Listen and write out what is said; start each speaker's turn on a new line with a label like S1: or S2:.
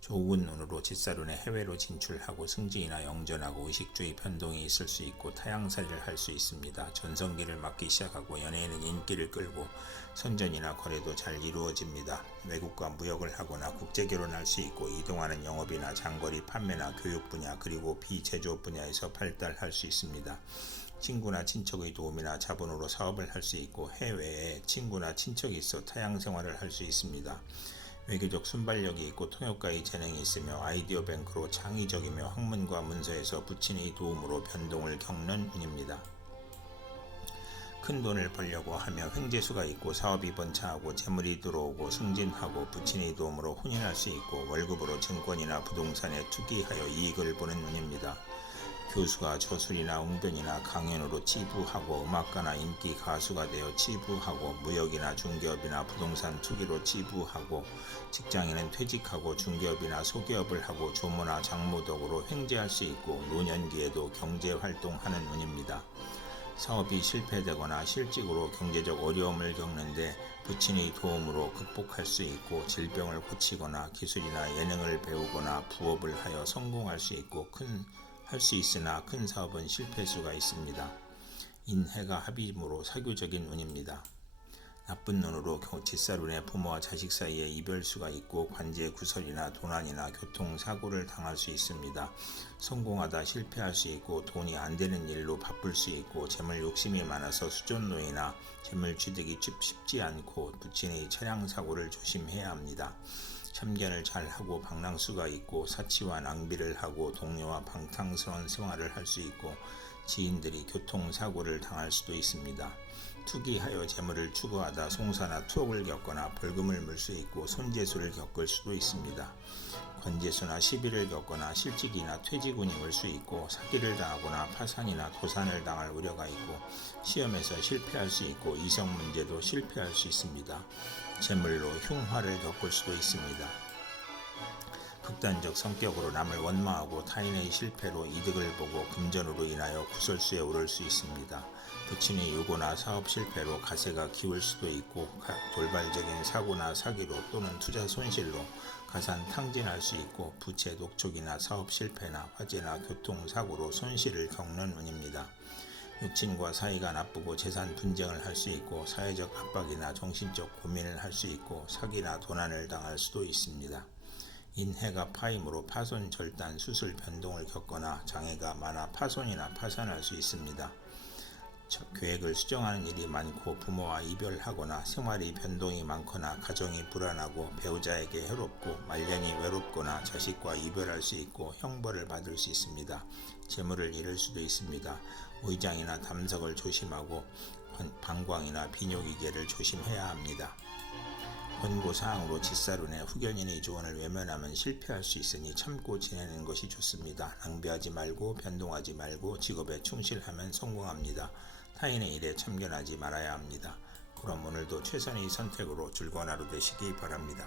S1: 좋은 운으로 짓사룬에 해외로 진출하고 승진이나 영전하고 의식주의 변동이 있을 수 있고 타양살이를 할 수 있습니다. 전성기를 맞기 시작하고 연예인은 인기를 끌고 선전이나 거래도 잘 이루어집니다. 외국과 무역을 하거나 국제 결혼할 수 있고 이동하는 영업이나 장거리 판매나 교육 분야 그리고 비제조업 분야에서 발달할 수 있습니다. 친구나 친척의 도움이나 자본으로 사업을 할 수 있고 해외에 친구나 친척이 있어 타양 생활을 할 수 있습니다. 외교적 순발력이 있고 통역가의 재능이 있으며 아이디어 뱅크로 창의적이며 학문과 문서에서 부친의 도움으로 변동을 겪는 운입니다. 큰 돈을 벌려고 하며 횡재수가 있고 사업이 번창하고 재물이 들어오고 승진하고 부친의 도움으로 혼인할 수 있고 월급으로 증권이나 부동산에 투기하여 이익을 보는 운입니다. 교수가 저술이나 웅변이나 강연으로 치부하고 음악가나 인기 가수가 되어 치부하고 무역이나 중개업이나 부동산 투기로 치부하고 직장인은 퇴직하고 중개업이나 소기업을 하고 조모나 장모덕으로 횡재할 수 있고 노년기에도 경제 활동하는 운입니다. 사업이 실패되거나 실직으로 경제적 어려움을 겪는데 부친의 도움으로 극복할 수 있고 질병을 고치거나 기술이나 예능을 배우거나 부업을 하여 성공할 수 있고 큰 할 수 있으나 큰 사업은 실패 수가 있습니다. 인해가 합임으로 사교적인 운입니다. 나쁜 눈으로 짓사룬의 부모와 자식 사이에 이별수가 있고 관제 구설이나 도난이나 교통사고를 당할 수 있습니다. 성공하다 실패할 수 있고 돈이 안 되는 일로 바쁠 수 있고 재물 욕심이 많아서 수존노이나 재물 취득이 쉽지 않고 부친의 차량 사고를 조심해야 합니다. 참견을 잘 하고 방랑수가 있고 사치와 낭비를 하고 동료와 방탕스러운 생활을 할 수 있고 지인들이 교통사고를 당할 수도 있습니다. 투기하여 재물을 추구하다 송사나 투옥을 겪거나 벌금을 물 수 있고 손재수를 겪을 수도 있습니다. 관제수나 시비를 겪거나 실직이나 퇴직운이 올 수 있고 사기를 당하거나 파산이나 도산을 당할 우려가 있고 시험에서 실패할 수 있고 이성 문제도 실패할 수 있습니다. 재물로 흉화를 겪을 수도 있습니다. 극단적 성격으로 남을 원망하고 타인의 실패로 이득을 보고 금전으로 인하여 구설수에 오를 수 있습니다. 부친의 요구나 사업 실패로 가세가 기울 수도 있고 돌발적인 사고나 사기로 또는 투자 손실로 가산 탕진할 수 있고 부채 독촉이나 사업 실패나 화재나 교통사고로 손실을 겪는 운입니다. 육친과 사이가 나쁘고 재산 분쟁을 할 수 있고 사회적 압박이나 정신적 고민을 할 수 있고 사기나 도난을 당할 수도 있습니다. 인해가 파임으로 파손 절단 수술 변동을 겪거나 장애가 많아 파손이나 파산할 수 있습니다. 계획을 수정하는 일이 많고 부모와 이별하거나 생활이 변동이 많거나 가정이 불안하고 배우자에게 해롭고 말년이 외롭거나 자식과 이별할 수 있고 형벌을 받을 수 있습니다. 재물을 잃을 수도 있습니다. 의장이나 담석을 조심하고 방광이나 비뇨기계를 조심해야 합니다. 권고사항으로 짓사룬의 후견인의 조언을 외면하면 실패할 수 있으니 참고 지내는 것이 좋습니다. 낭비하지 말고 변동하지 말고 직업에 충실하면 성공합니다. 타인의 일에 참견하지 말아야 합니다. 그럼 오늘도 최선의 선택으로 즐거운 하루 되시기 바랍니다.